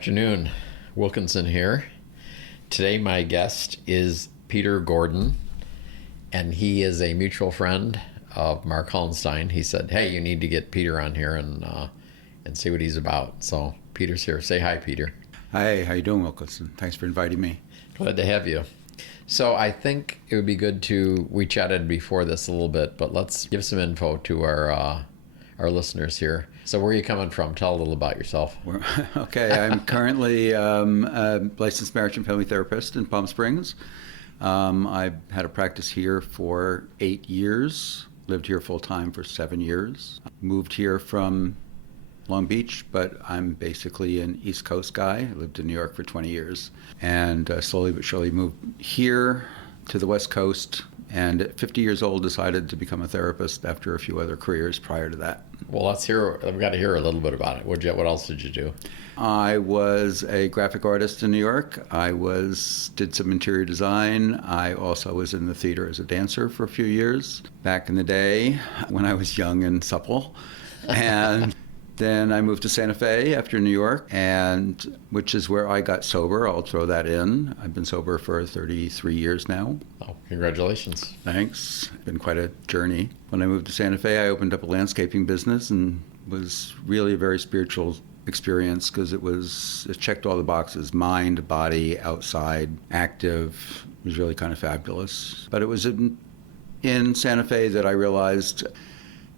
afternoon. Wilkinson here. Today my guest is Peter Gordon, and he is a mutual friend of Mark Hollenstein. He said, hey, you need to get Peter on here and see what he's about. So Peter's here. Say hi, Peter. Hi, how you doing, Wilkinson? Thanks for inviting me. Glad to have you. So I think it would be good we chatted before this a little bit, but let's give some info to our listeners here. So where are you coming from? Tell a little about yourself. Okay, I'm currently a licensed marriage and family therapist in Palm Springs. I've had a practice here for 8 years, lived here full-time for 7 years. Moved here from Long Beach, but I'm basically an East Coast guy. I lived in New York for 20 years and slowly but surely moved here to the West Coast, and at 50 years old decided to become a therapist after a few other careers prior to that. Well, we've got to hear a little bit about it. What else did you do? I was a graphic artist in New York. Did some interior design. I also was in the theater as a dancer for a few years back in the day when I was young and supple. And then I moved to Santa Fe after New York, which is where I got sober. I'll throw that in. I've been sober for 33 years now. Oh, congratulations. Thanks. It's been quite a journey. When I moved to Santa Fe, I opened up a landscaping business and was really a very spiritual experience because it checked all the boxes: mind, body, outside, active. It was really kind of fabulous. But it was in Santa Fe that I realized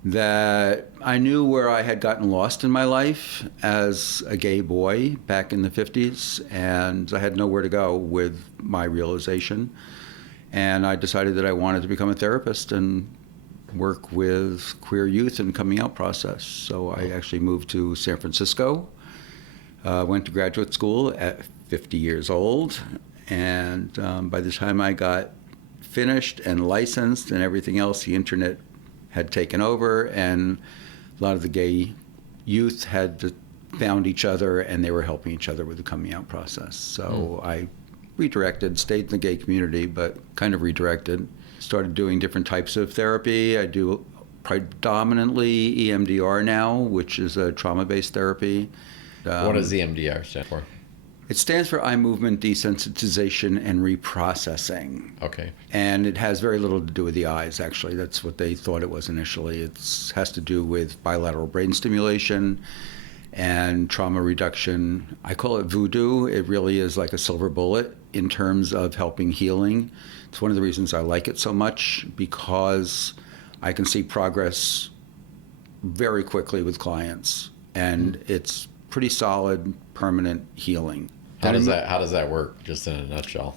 that I knew where I had gotten lost in my life as a gay boy back in the 50s, and I had nowhere to go with my realization. And I decided that I wanted to become a therapist and work with queer youth in the coming out process. So I actually moved to San Francisco, went to graduate school at 50 years old, and by the time I got finished and licensed and everything else, the internet had taken over, and a lot of the gay youth had found each other, and they were helping each other with the coming out process. So I redirected, stayed in the gay community, but kind of redirected. Started doing different types of therapy. I do predominantly EMDR now, which is a trauma-based therapy. What does EMDR stand for? It stands for eye movement desensitization and reprocessing. Okay. And it has very little to do with the eyes, actually. That's what they thought it was initially. It has to do with bilateral brain stimulation and trauma reduction. I call it voodoo. It really is like a silver bullet in terms of helping healing. It's one of the reasons I like it so much, because I can see progress very quickly with clients, and it's pretty solid, permanent healing. How does that work, just in a nutshell?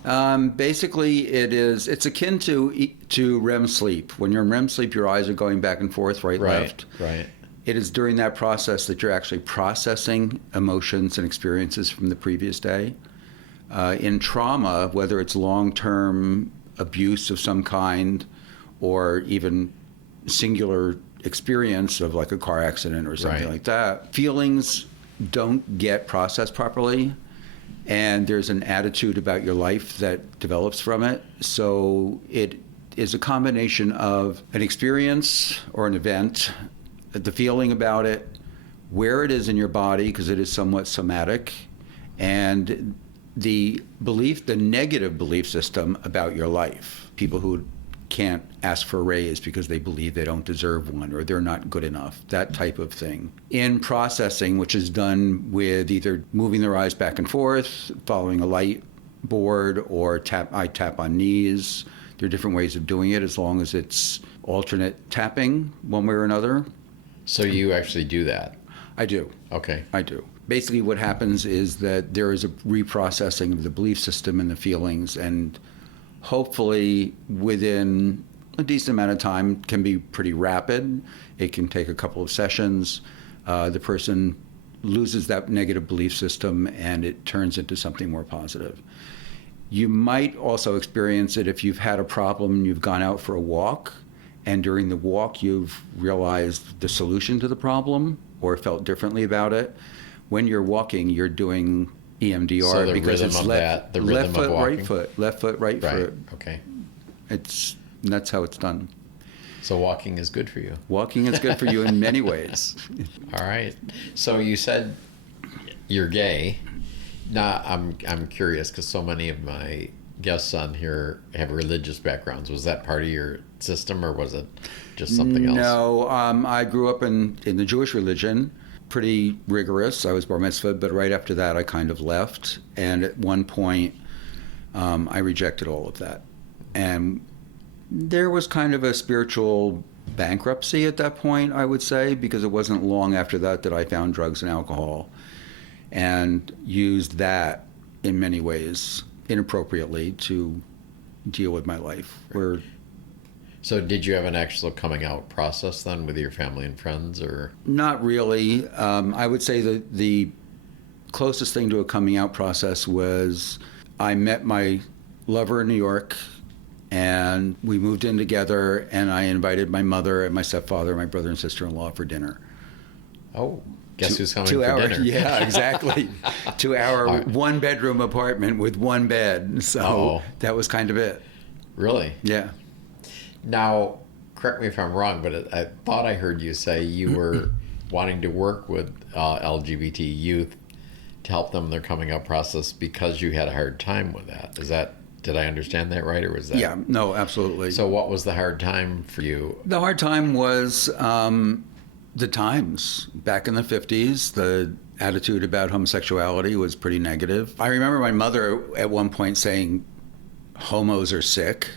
Basically, it's akin to REM sleep. When you're in REM sleep, your eyes are going back and forth, right, left. Right. It is during that process that you're actually processing emotions and experiences from the previous day. In trauma, whether it's long-term abuse of some kind or even singular experience of like a car accident or something like that, feelings don't get processed properly, and there's an attitude about your life that develops from it. So it is a combination of an experience or an event, the feeling about it, where it is in your body, because it is somewhat somatic, and the negative belief system about your life. People who can't ask for a raise because they believe they don't deserve one or they're not good enough, that type of thing. In processing, which is done with either moving their eyes back and forth, following a light board, or I tap on knees. There are different ways of doing it as long as it's alternate tapping one way or another. So you actually do that? I do. Okay. I do. Basically what happens is that there is a reprocessing of the belief system and the feelings, and hopefully within a decent amount of time, can be pretty rapid. It can take a couple of sessions. The person loses that negative belief system and it turns into something more positive. You might also experience it if you've had a problem and you've gone out for a walk, and during the walk you've realized the solution to the problem or felt differently about it. When you're walking, you're doing EMDR because it's left foot, right foot, left foot, right foot. Okay. That's how it's done. So walking is good for you. Walking is good for you in many ways. All right. So you said you're gay. Now, I'm curious because so many of my guests on here have religious backgrounds. Was that part of your system, or was it just something else? No, I grew up in the Jewish religion, pretty rigorous. I was bar mitzvahed, but right after that, I kind of left. And at one point, I rejected all of that. And there was kind of a spiritual bankruptcy at that point, I would say, because it wasn't long after that that I found drugs and alcohol and used that in many ways inappropriately to deal with my life. So did you have an actual coming out process then with your family and friends, or? Not really. I would say that the closest thing to a coming out process was I met my lover in New York, and we moved in together, and I invited my mother and my stepfather, my brother and sister-in-law for dinner. Oh, guess who's coming 2 for hour, dinner? Yeah, exactly. 2 hour, Right. 1-bedroom apartment with one bed. So that was kind of it. Really? Yeah. Now, correct me if I'm wrong, but I thought I heard you say you were wanting to work with LGBT youth to help them in their coming out process because you had a hard time with that. Did I understand that right, or was that? Yeah, no, absolutely. So what was the hard time for you? The hard time was the times. Back in the 50s, the attitude about homosexuality was pretty negative. I remember my mother at one point saying, "Homos are sick."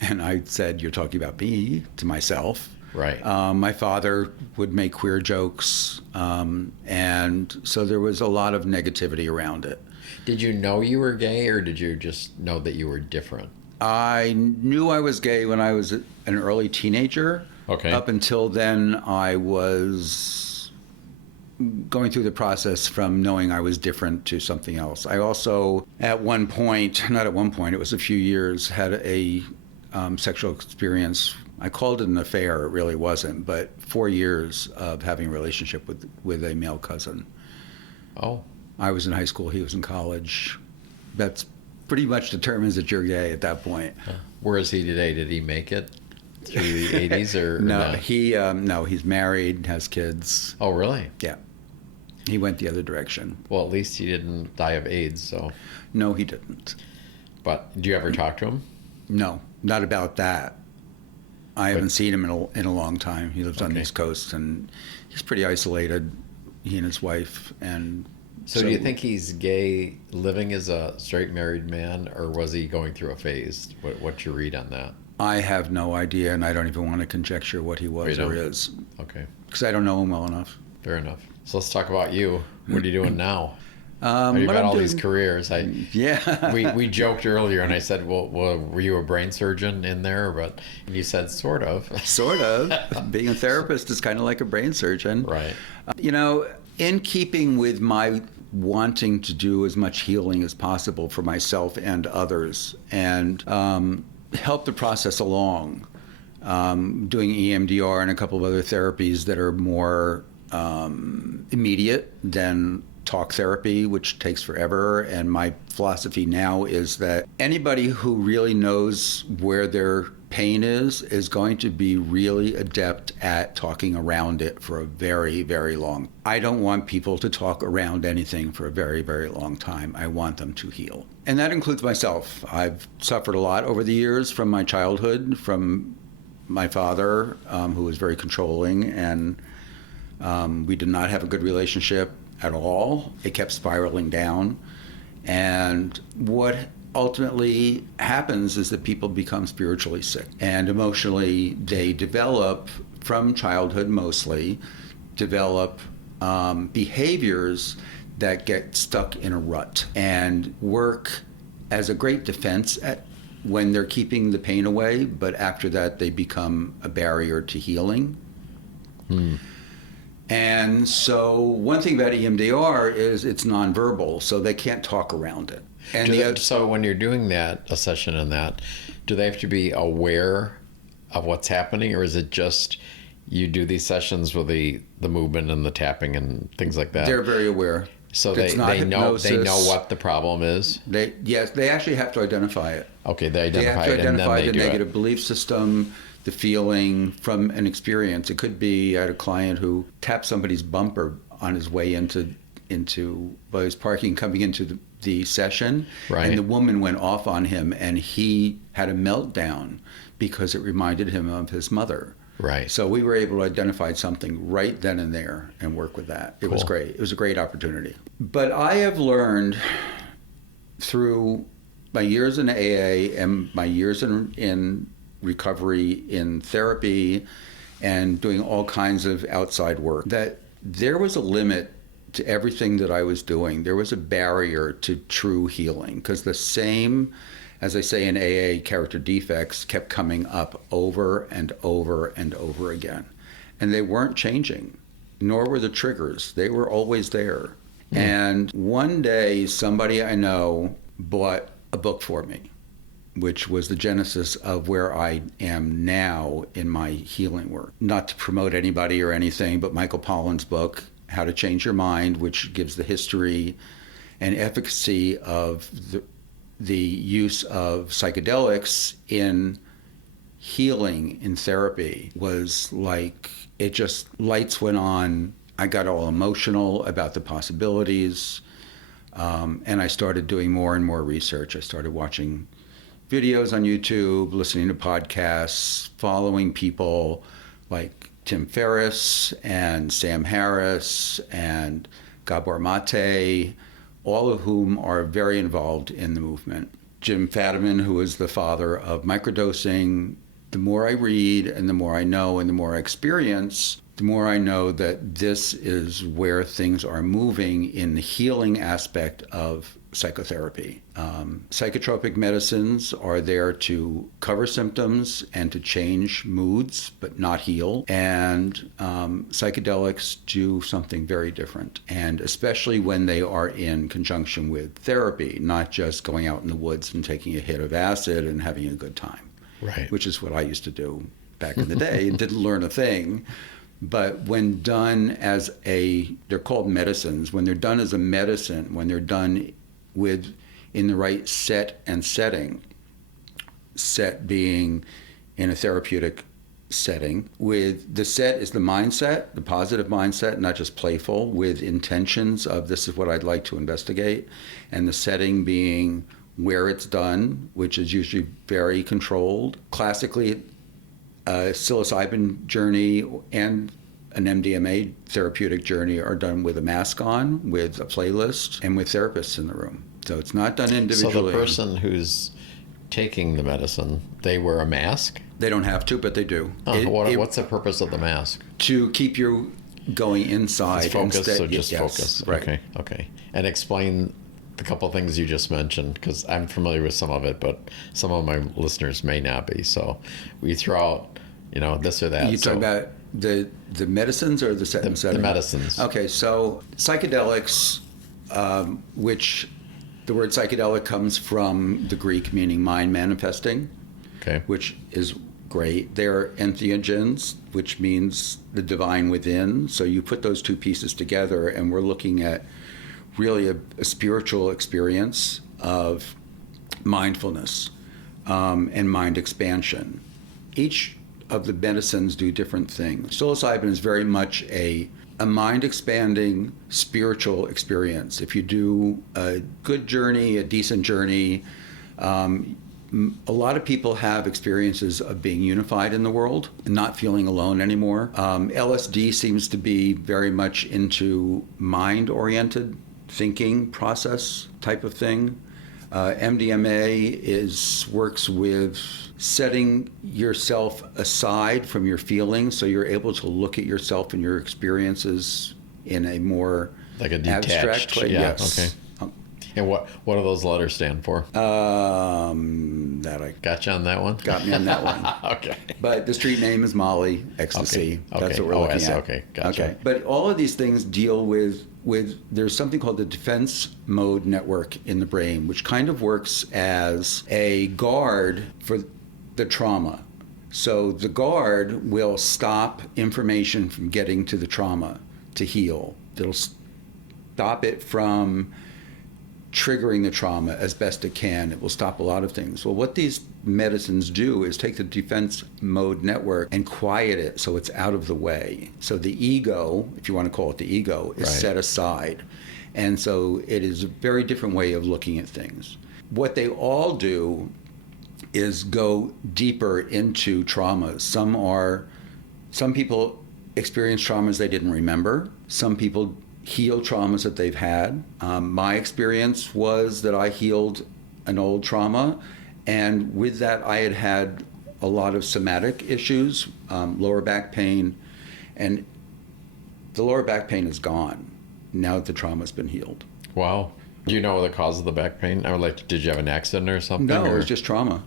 And I said, "You're talking about me," to myself. Right. My father would make queer jokes. And so there was a lot of negativity around it. Did you know you were gay, or did you just know that you were different? I knew I was gay when I was an early teenager. Okay. Up until then, I was going through the process from knowing I was different to something else. I also, at one point, not at one point, it was a few years, had a sexual experience. I called it an affair. It really wasn't, but 4 years of having a relationship with a male cousin. Oh. I was in high school, he was in college. That's pretty much determines that you're gay at that point. Where is he today? Did he make it through the 80s or No, not? he's married, has kids. Oh, really? Yeah. He went the other direction. Well, at least he didn't die of AIDS, so. No, he didn't. But do you ever talk to him? No, not about that. I haven't seen him in a long time. He lives on the Okay. East Coast, and he's pretty isolated, he and his wife. And So do you think he's gay living as a straight married man, or was he going through a phase? What's your read on that? I have no idea, and I don't even want to conjecture what he was or is, Okay, because I don't know him well enough. fair enough. So let's talk about you. What are you doing now? You've What had I'm all these doing- careers. Yeah. We joked earlier, and I said, well, were you a brain surgeon in there? But you said sort of. Sort of. Being a therapist is kind of like a brain surgeon. Right. You know, in keeping with my wanting to do as much healing as possible for myself and others, and help the process along, doing EMDR and a couple of other therapies that are more immediate than talk therapy, which takes forever. And my philosophy now is that anybody who really knows where their pain is going to be really adept at talking around it for a very, very long. I don't want people to talk around anything for a very, very long time. I want them to heal. And that includes myself. I've suffered a lot over the years from my childhood, from my father, who was very controlling, and we did not have a good relationship at all. It kept spiraling down. And what ultimately happens is that people become spiritually sick, and emotionally they develop, from childhood mostly, behaviors that get stuck in a rut and work as a great defense when they're keeping the pain away, but after that they become a barrier to healing. And so one thing about EMDR is it's nonverbal, so they can't talk around it. And So when you're doing a session in that, do they have to be aware of what's happening, or is it just you do these sessions with the movement and the tapping and things like that? they're very aware. So It's not they know hypnosis. what the problem is. Yes, they actually have to identify it. Okay, they They identify have to it and then identify they the do negative it. belief system, the feeling from an experience. It could be I had a client who tapped somebody's bumper on his way into I was parking coming into the session, Right. and the woman went off on him, and he had a meltdown because it reminded him of his mother. Right. So we were able to identify something right then and there and work with that. It was Cool. great. It was a great opportunity. But I have learned through my years in AA and my years in recovery, in therapy, and doing all kinds of outside work, that there was a limit to everything that I was doing. There was a barrier to true healing, because the same, as I say in AA, character defects kept coming up over and over and over again. And they weren't changing, nor were the triggers. They were always there. And one day, somebody I know bought a book for me, which was the genesis of where I am now in my healing work. Not to promote anybody or anything, but Michael Pollan's book, How to Change Your Mind, which gives the history and efficacy of the use of psychedelics in healing, in therapy, was like, it just, lights went on. I got all emotional about the possibilities. And I started doing more and more research. I started watching videos on YouTube, listening to podcasts, following people like Tim Ferriss and Sam Harris and Gabor Mate, all of whom are very involved in the movement. Jim Fadiman, who is the father of microdosing. The more I read and the more I know and the more I experience, the more I know that this is where things are moving in the healing aspect of psychotherapy. Psychotropic medicines are there to cover symptoms and to change moods, but not heal. And psychedelics do something very different. And especially when they are in conjunction with therapy, not just going out in the woods and taking a hit of acid and having a good time. Right. Which is what I used to do back in the day. Didn't learn a thing. But when done as they're called medicines, when they're done as a medicine, when they're done in the right set and setting, set being in a therapeutic setting, with the set is the mindset, the positive mindset, not just playful, with intentions of this is what I'd like to investigate, and the setting being where it's done, which is usually very controlled. Classically, a psilocybin journey and an MDMA therapeutic journey are done with a mask on, with a playlist, and with therapists in the room. So it's not done individually. So the person who's taking the medicine, they wear a mask? They don't have to, but they do. What's the purpose of the mask? To keep you going inside. It's focus, instead, so just yes, focus. Right. Okay. And explain the couple of things you just mentioned, because I'm familiar with some of it, but some of my listeners may not be. So we throw out, this or that. You talking about the medicines or the setting? The medicines. Okay, so psychedelics, which the word psychedelic comes from the Greek meaning mind manifesting, okay, which is great. They're entheogens, which means the divine within. So you put those two pieces together, and we're looking at really a spiritual experience of mindfulness and mind expansion. Each of the medicines do different things. Psilocybin is very much a mind expanding spiritual experience. If you do a good journey, a decent journey, a lot of people have experiences of being unified in the world and not feeling alone anymore. LSD seems to be very much into mind-oriented thinking process type of thing. MDMA works with setting yourself aside from your feelings, so you're able to look at yourself and your experiences in a more like a detached abstract way. Yeah, yes. Okay. And what do those letters stand for? That I got you on that one. Got me on that one. Okay. But the street name is Molly, ecstasy. Okay. That's what we're looking at. Okay, gotcha. Okay. But all of these things deal with there's something called the defense mode network in the brain, which kind of works as a guard for the trauma. So the guard will stop information from getting to the trauma to heal. It'll stop it from triggering the trauma as best it can. It will stop a lot of things. Well, what these medicines do is take the defense mode network and quiet it so it's out of the way. So the ego, if you want to call it the ego, is Right. set aside. And so it is a very different way of looking at things. What they all do is go deeper into traumas. Some people experience traumas they didn't remember. Some people heal traumas that they've had. My experience was that I healed an old trauma, and with that I had a lot of somatic issues, lower back pain, and the lower back pain is gone now that the trauma's been healed. Wow. Do you know the cause of the back pain? Or like, did you have an accident or something? No, or? it was just trauma.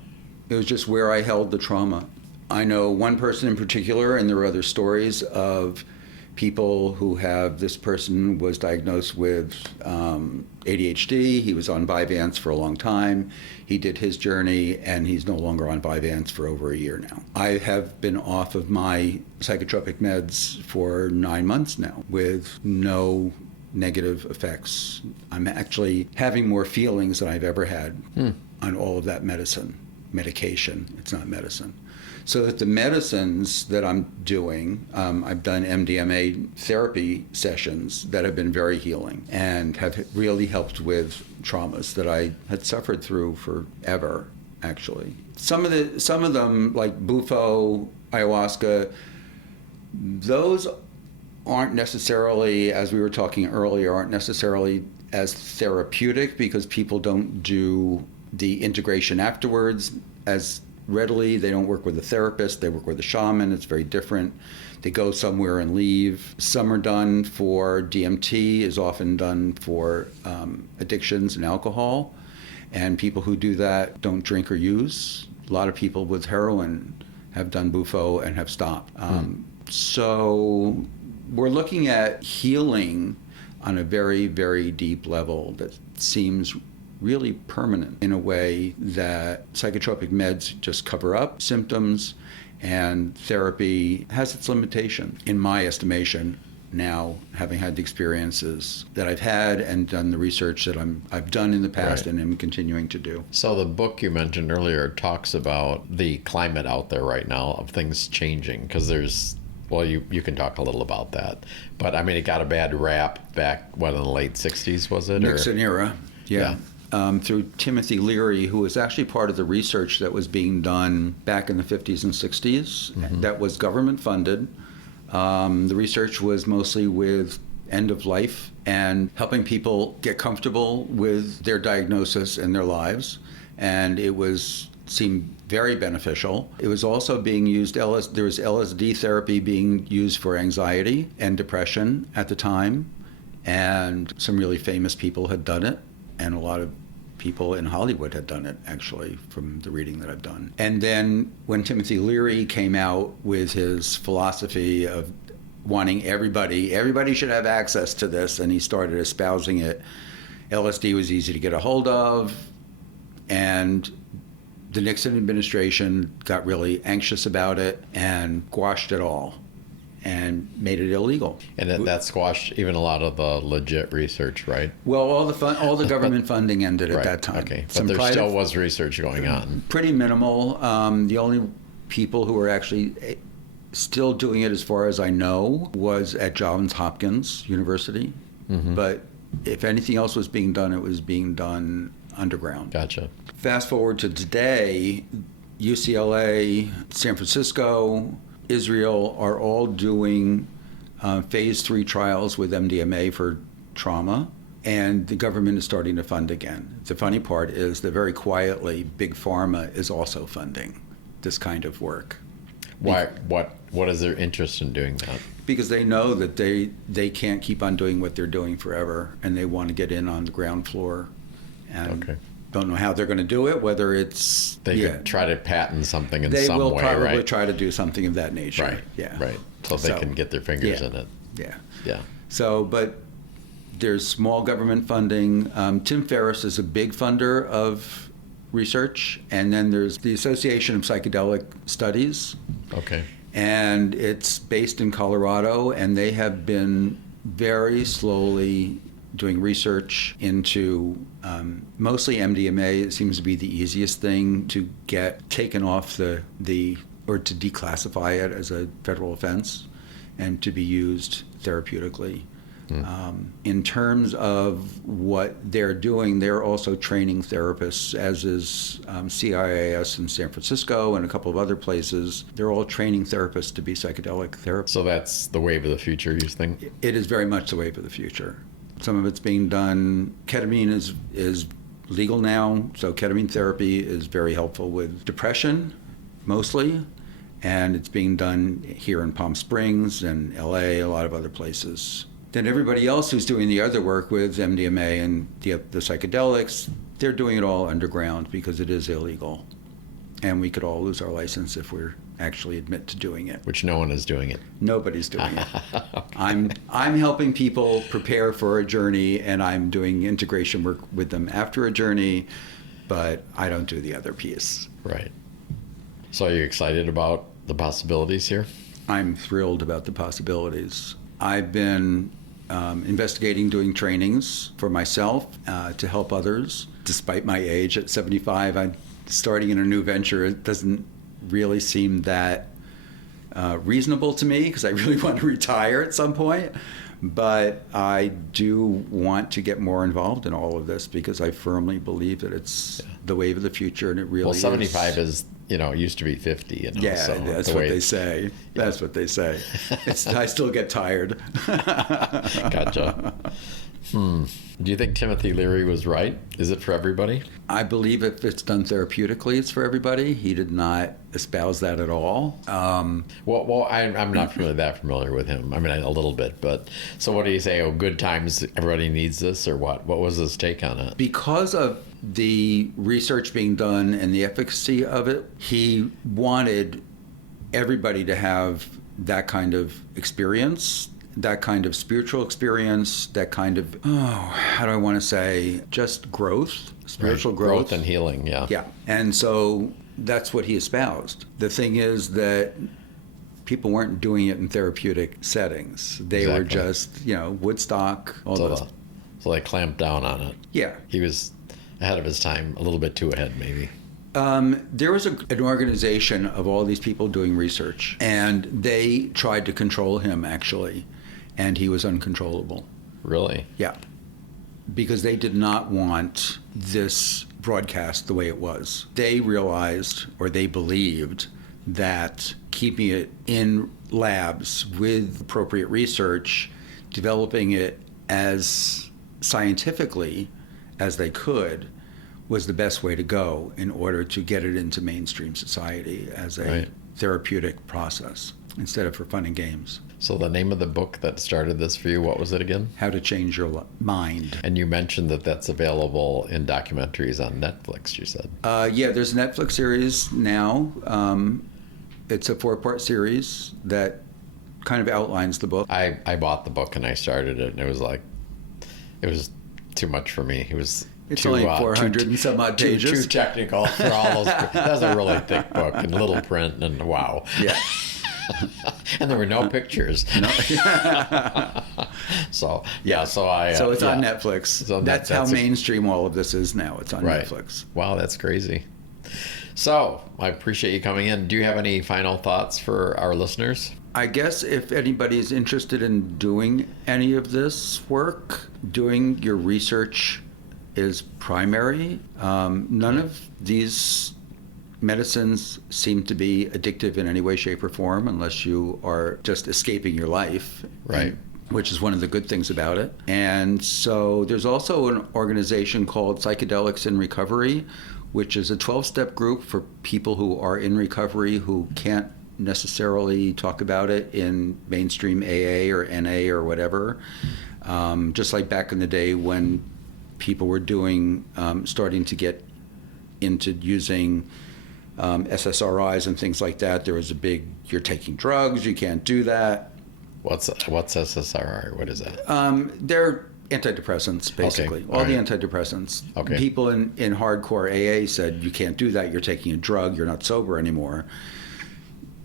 It was just where I held the trauma. I know one person in particular, and there are other stories of people who have, this person was diagnosed with ADHD. He was on Vyvanse for a long time. He did his journey, and he's no longer on Vyvanse for over a year now. I have been off of my psychotropic meds for 9 months now with no negative effects. I'm actually having more feelings than I've ever had on all of that medication. It's not medicine. So that the medicines that I'm doing, I've done MDMA therapy sessions that have been very healing and have really helped with traumas that I had suffered through forever, actually. Some of them, like bufo, ayahuasca, those aren't necessarily, as we were talking earlier, aren't necessarily as therapeutic because people don't do the integration afterwards as readily. They don't work with a therapist, they work with a shaman. It's very different. They go somewhere and leave. Some are done for DMT, is often done for addictions and alcohol. And people who do that don't drink or use. A lot of people with heroin have done bufo and have stopped. So we're looking at healing on a very, very deep level that seems really permanent in a way that psychotropic meds just cover up symptoms, and therapy has its limitation, in my estimation, now, having had the experiences that I've had and done the research that I've done in the past and am continuing to do. So the book you mentioned earlier talks about the climate out there right now of things changing, because there's, well, you can talk a little about that. But I mean, it got a bad rap back, what, in the late 60s, was it? Nixon era, yeah. Through Timothy Leary, who was actually part of the research that was being done back in the 50s and 60s, that was government funded. The research was mostly with end of life and helping people get comfortable with their diagnosis and their lives. And it seemed very beneficial. It was also being used, there was LSD therapy being used for anxiety and depression at the time. And some really famous people had done it. And a lot of people in Hollywood had done it, actually, from the reading that I've done. And then when Timothy Leary came out with his philosophy of wanting everybody should have access to this, and he started espousing it, LSD was easy to get a hold of, and the Nixon administration got really anxious about it and quashed it all and made it illegal. And that squashed even a lot of the legit research, right? Well, all the government funding ended at that time. Okay, but there still was research going on. Pretty minimal. The only people who were actually still doing it, as far as I know, was at Johns Hopkins University. But if anything else was being done, it was being done underground. Gotcha. Fast forward to today, UCLA, San Francisco, Israel are all doing phase 3 trials with MDMA for trauma, and the government is starting to fund again. The funny part is that very quietly, Big Pharma is also funding this kind of work. Why? What is their interest in doing that? Because they know that they can't keep on doing what they're doing forever, and they want to get in on the ground floor. And don't know how they're going to do it, whether it's... They could try to patent something in some way, right? They will probably try to do something of that nature. Right, yeah. Right. So they can get their fingers in it. Yeah. Yeah. So, but there's small government funding. Tim Ferriss is a big funder of research. And then there's the Association of Psychedelic Studies. Okay. And it's based in Colorado, and they have been very slowly doing research into mostly MDMA. It seems to be the easiest thing to get taken off or to declassify it as a federal offense and to be used therapeutically. In terms of what they're doing, they're also training therapists, as is CIAS in San Francisco and a couple of other places. They're all training therapists to be psychedelic therapists. So that's the wave of the future, you think? It is very much the wave of the future. Some of it's being done. Ketamine is legal now, so ketamine therapy is very helpful with depression, mostly. And it's being done here in Palm Springs and LA, a lot of other places. Then everybody else who's doing the other work with MDMA and the psychedelics, they're doing it all underground because it is illegal. And we could all lose our license if we're actually admit to doing it. Which no one is doing it. Nobody's doing it. Okay. I'm helping people prepare for a journey, and I'm doing integration work with them after a journey, but I don't do the other piece. Right. So are you excited about the possibilities here? I'm thrilled about the possibilities. I've been investigating doing trainings for myself to help others. Despite my age at 75, I'm starting in a new venture. It doesn't really seem that reasonable to me because I really want to retire at some point. But I do want to get more involved in all of this because I firmly believe that it's the wave of the future, and it really Well, 75 is, it used to be 50. Yeah, so that's what they say. That's what they say. I still get tired. Gotcha. Do you think Timothy Leary was right? Is it for everybody? I believe if it's done therapeutically, it's for everybody. He did not espouse that at all. Well, I'm not really that familiar with him. I mean, a little bit, but so what do you say? Oh, good times, everybody needs this, or what? What was his take on it? Because of the research being done and the efficacy of it, he wanted everybody to have that kind of experience, that kind of spiritual experience, that kind of, how do I want to say, just growth, spiritual growth. Growth and healing, yeah. Yeah. And so that's what he espoused. The thing is that people weren't doing it in therapeutic settings. They were just, Woodstock, all those. So they clamped down on it. Yeah. He was ahead of his time, a little bit too ahead, maybe. There was an organization of all these people doing research, and they tried to control him, actually, and he was uncontrollable. Really? Yeah. Because they did not want this broadcast the way it was. They realized, or they believed, that keeping it in labs with appropriate research, developing it as scientifically as they could, was the best way to go in order to get it into mainstream society as a therapeutic process instead of for fun and games. So the name of the book that started this for you, what was it again? How to Change Your Mind. And you mentioned that that's available in documentaries on Netflix, you said. Yeah, there's a Netflix series now. It's a 4-part series that kind of outlines the book. I bought the book and I started it, and it was too much for me. It's only 400 and some odd pages. Too technical for all those. That was a really thick book in little print, and wow. Yeah. And there were no pictures. No. So it's on Netflix. So that's how mainstream all of this is now. It's on Netflix. Wow, that's crazy. So I appreciate you coming in. Do you have any final thoughts for our listeners? I guess if anybody is interested in doing any of this work, doing your research is primary. None of these medicines seem to be addictive in any way, shape, or form unless you are just escaping your life. Right. Which is one of the good things about it. And so there's also an organization called Psychedelics in Recovery, which is a 12-step group for people who are in recovery who can't necessarily talk about it in mainstream AA or NA or whatever. Just like back in the day when people were starting to get into using SSRIs and things like that. There was a big, you're taking drugs, you can't do that. What's SSRI? What is that? They're antidepressants, basically. Okay. All the antidepressants. Okay. People in hardcore AA said, you can't do that, you're taking a drug, you're not sober anymore.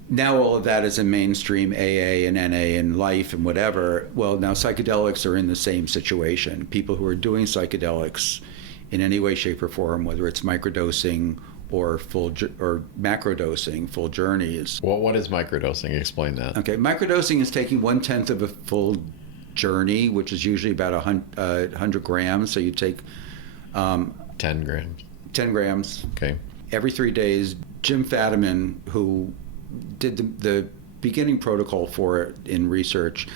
Now all of that is in mainstream AA and NA and life and whatever. Well, now psychedelics are in the same situation. People who are doing psychedelics in any way, shape, or form, whether it's microdosing or macrodosing, full journeys. Well, what is microdosing? Explain that. Okay, microdosing is taking 1/10 of a full journey, which is usually about 100 grams. So you take 10 grams. 10 grams. Okay. Every 3 days. Jim Fadiman, who did the beginning protocol for it in research,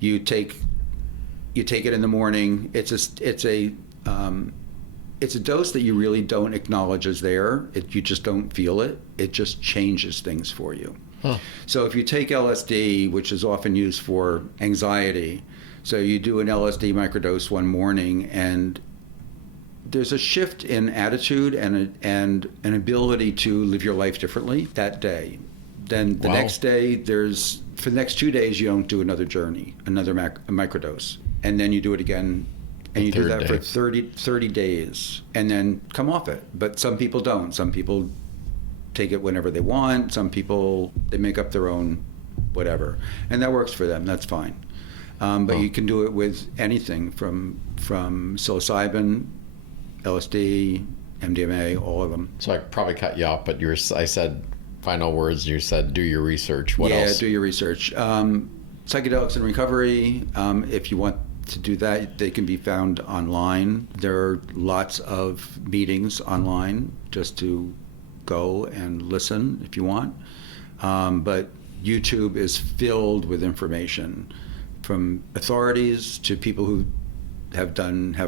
you take it in the morning. It's a dose that you really don't acknowledge is there. You just don't feel it. It just changes things for you. Huh. So if you take LSD, which is often used for anxiety, so you do an LSD microdose one morning, and there's a shift in attitude and an ability to live your life differently that day. Then the next day, for the next 2 days, you don't do another journey, another microdose. And then you do it again, and you do that for 30 days, and then come off it. But some people don't. Some people take it whenever they want. Some people, they make up their own whatever. And that works for them. That's fine. But you can do it with anything from psilocybin, LSD, MDMA, all of them. So I probably cut you off, but I said final words. You said do your research. What else? Yeah, do your research. Psychedelics in recovery. If you want to do that, they can be found online. There are lots of meetings online just to go and listen if you want. But YouTube is filled with information from authorities to people who have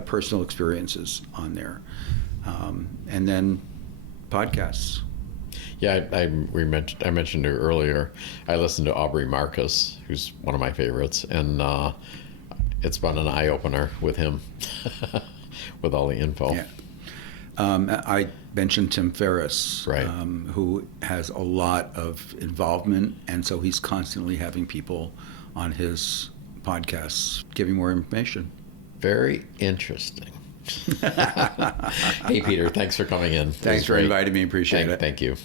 personal experiences on there. And then podcasts. Yeah, I mentioned her earlier. I listened to Aubrey Marcus, who's one of my favorites, and it's been an eye-opener with him, with all the info. Yeah. I mentioned Tim Ferriss, right. Who has a lot of involvement, and so he's constantly having people on his podcasts giving more information. Very interesting. Hey, Peter, thanks for coming in. Thanks for inviting me. Appreciate it. Thank you.